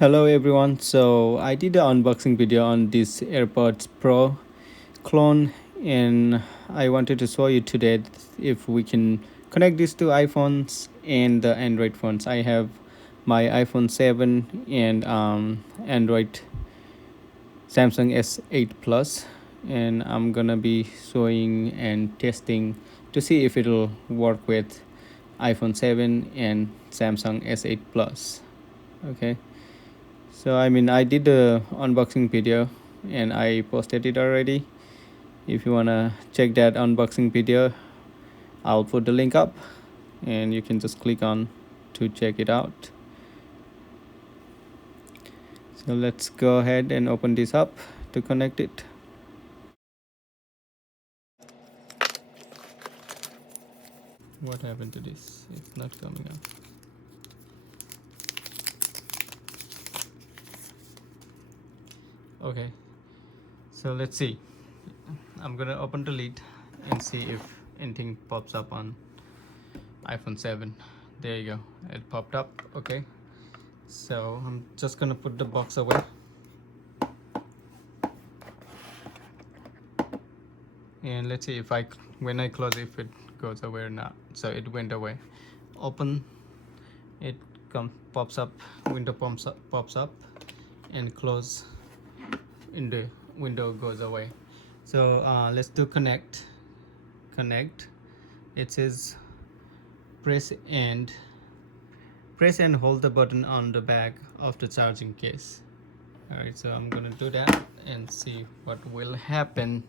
Hello everyone. So I did an unboxing video on this AirPods Pro clone, and I wanted to show you today if we can connect this to iPhones and the Android phones. I have my iPhone 7 and Android Samsung S8 Plus, and I'm gonna be showing and testing to see if it'll work with iPhone 7 and Samsung S8 Plus. Okay. So I did the unboxing video and I posted it already. If you wanna check that unboxing video, I'll put the link up and you can just click on to check it out. So let's go ahead and open this up to connect it. What happened to this? It's not coming up. Okay, so let's see. I'm gonna open the lid and see if anything pops up on iPhone 7. There you go, it popped up. Okay, so I'm just gonna put the box away, and let's see if when I close, if it goes away or not. So it went away. Open it, pops up, window pops up, and close, in the window goes away. So let's do connect. It says press and hold the button on the back of the charging case. All right, so I'm gonna do that and see what will happen.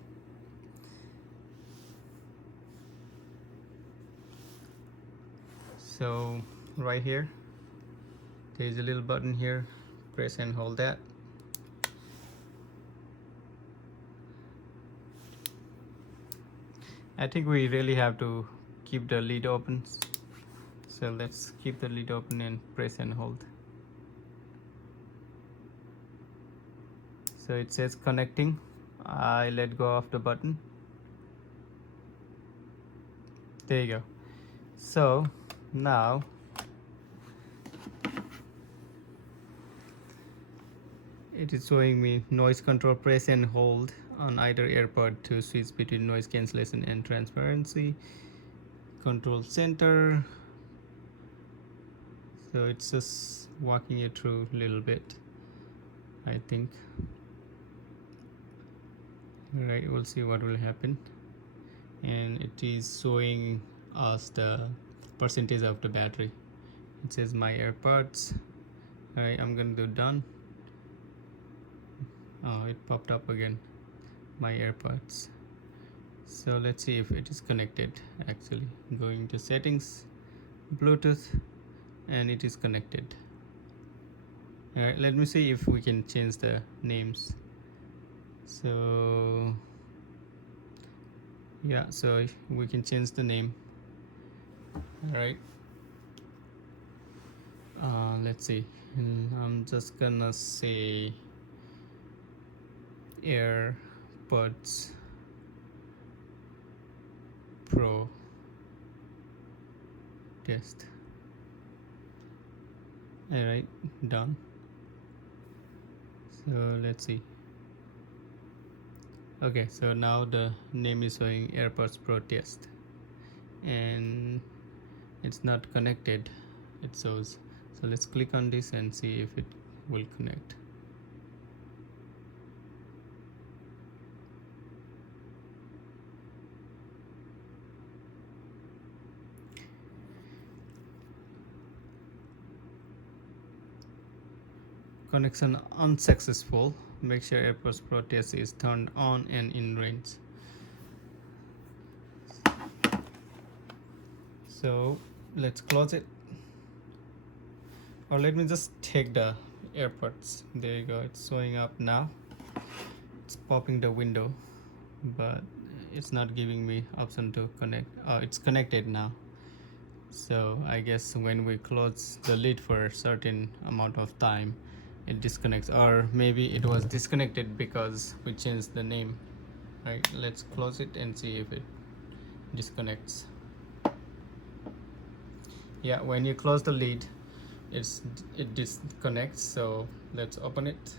So right here there's a little button here, press and hold that. I think we really have to keep the lid open, so let's keep the lid open and press and hold. So it says connecting. I let go of the button. There you go. So now it is showing me noise control. Press and hold on either AirPod to switch between noise cancellation and transparency. Control center. So it's just walking you through a little bit, I think. Right, we'll see what will happen. And it is showing us the percentage of the battery. It says my AirPods. Alright, I'm gonna do done. Oh, it popped up again, my AirPods. So let's see if it is connected. Actually, going to settings, Bluetooth, and it is connected. Alright, let me see if we can change the names. So yeah, so we can change the name. All right, let's see. I'm just gonna say AirPods Pro test. All right, done. So let's see. Okay, so now the name is showing AirPods Pro test, and it's not connected, it shows. So let's click on this and see if it will connect. Connection unsuccessful. Make sure AirPods Pro test is turned on and in range. So let's close it, or let me just take the AirPods. There you go, it's showing up now. It's popping the window, but it's not giving me option to connect. It's connected now. So I guess when we close the lid for a certain amount of time, it disconnects, or maybe it was disconnected because we changed the name. Right, let's close it and see if it disconnects. Yeah, when you close the lid, it disconnects. So let's open it.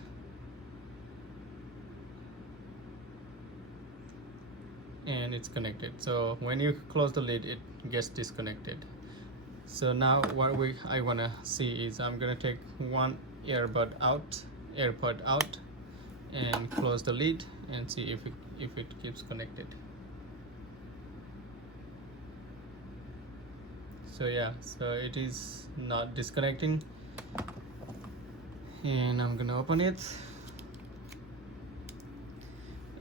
And it's connected. So when you close the lid, it gets disconnected. So now what I wanna see is I'm gonna take one AirPod out and close the lid and see if it keeps connected. So yeah, so it is not disconnecting, and I'm gonna open it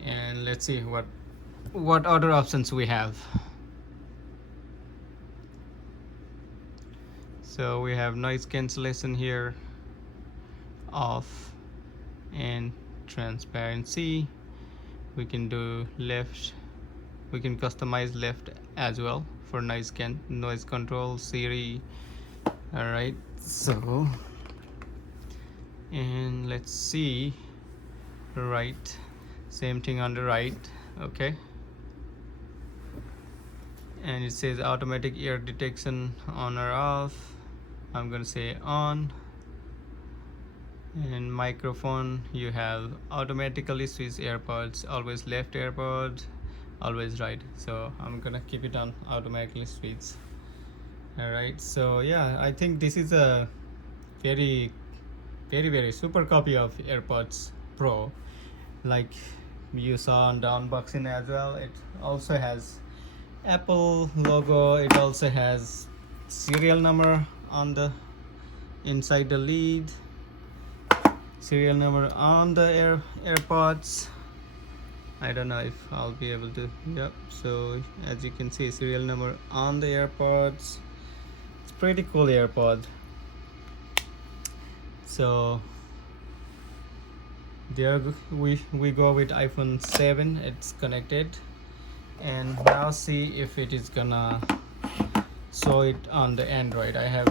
and let's see what other options we have. So we have noise cancellation here, off, and transparency. We can do left, we can customize left as well for noise control, Siri. All right, so, and let's see, right, same thing on the right. Okay, and it says automatic ear detection on or off. I'm gonna say on. And microphone, you have automatically switch AirPods, always left AirPod, always right. So I'm gonna keep it on automatically switch. All right, so yeah, I think this is a very super copy of AirPods Pro, like you saw on the unboxing as well. It also has Apple logo. It also has serial number on the inside the lid, serial number on the AirPods. I don't know if I'll be able to. Yep, so as you can see, serial number on the AirPods. It's pretty cool AirPod. So there we go with iPhone 7. It's connected, and now see if it is gonna show it on the Android. I have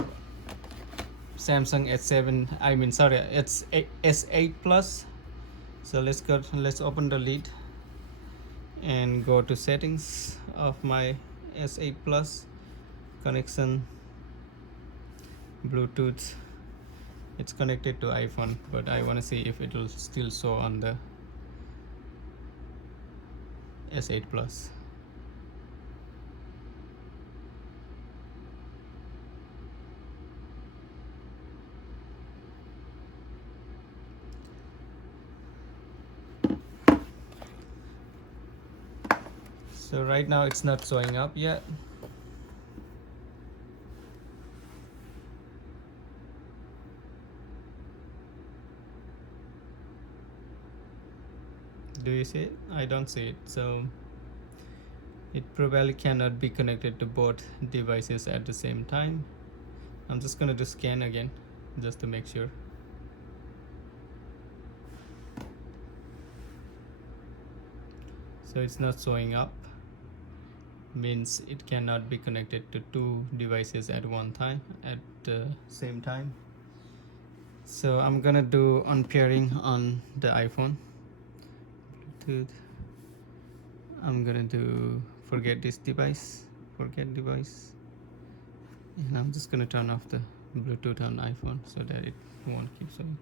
Samsung S7, I mean sorry, it's S8 Plus. So let's open the lid and go to settings of my S8 Plus, connection, Bluetooth. It's connected to iPhone, but I want to see if it will still show on the S8 Plus. So right now it's not showing up yet. Do you see it? I don't see it. So it probably cannot be connected to both devices at the same time. I'm just gonna do scan again just to make sure. So it's not showing up, means it cannot be connected to two devices at one time, at the same time. So I'm gonna do unpairing on the iPhone. Bluetooth. I'm gonna do forget device, and I'm just gonna turn off the Bluetooth on iPhone so that it won't keep showing.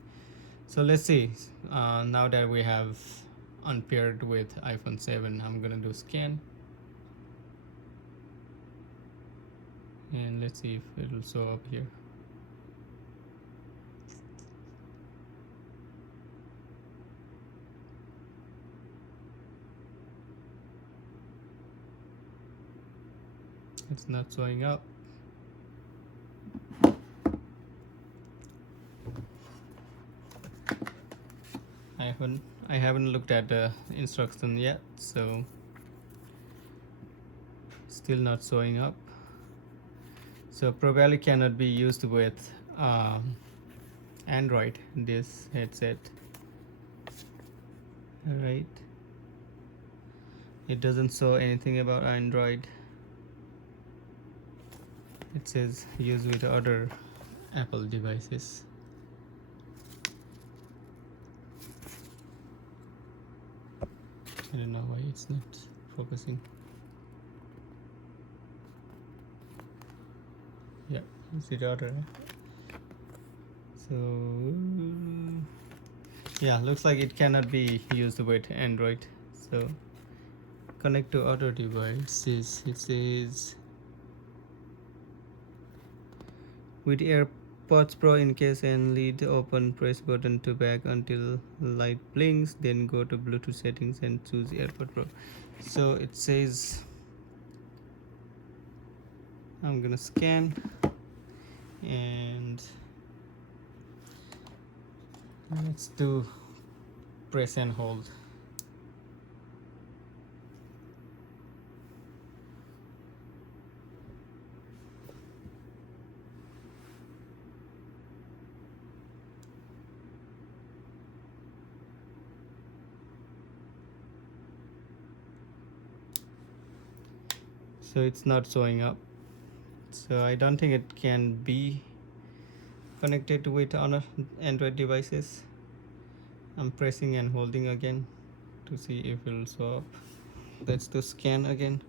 So let's see, now that we have unpaired with iPhone 7, I'm gonna do scan, and let's see if it will show up here. It's not showing up. I haven't looked at the instruction yet, so still not showing up. So probably cannot be used with Android, this headset. All right, it doesn't show anything about Android. It says use with other Apple devices. I don't know why it's not focusing. Yeah, it's the other. So yeah, looks like it cannot be used with Android. So connect to other devices. It says with AirPods Pro, in case and lead open, press button to back until light blinks, then go to Bluetooth settings and choose AirPod Pro. So it says I'm gonna scan and let's do press and hold. So it's not showing up. So I don't think it can be connected with other Android devices. I'm pressing and holding again to see if it will show up. Let's do scan again.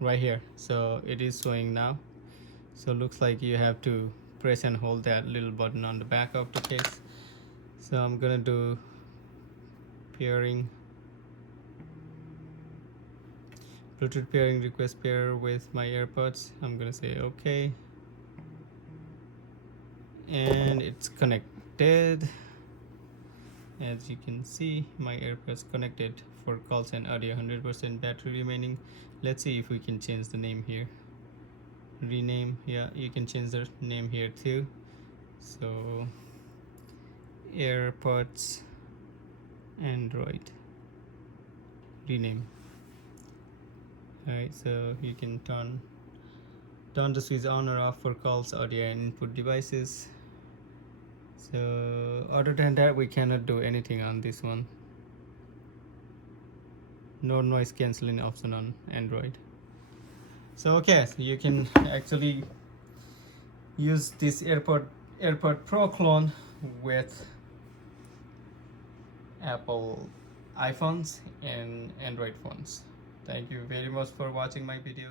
Right here, so it is showing now. So looks like you have to press and hold that little button on the back of the case. So I'm gonna do pairing, Bluetooth pairing, request pair with my AirPods. I'm gonna say okay, and it's connected. As you can see, my AirPods connected for calls and audio. 100% battery remaining. Let's see if we can change the name here. Rename. Yeah, you can change the name here too. So AirPods Android, rename. Alright, so you can turn the switch on or off for calls, audio and input devices. So other than that, we cannot do anything on this one. No noise cancelling option on Android. So okay, so you can actually use this AirPod Pro clone with Apple iPhones and Android phones. Thank you very much for watching my video.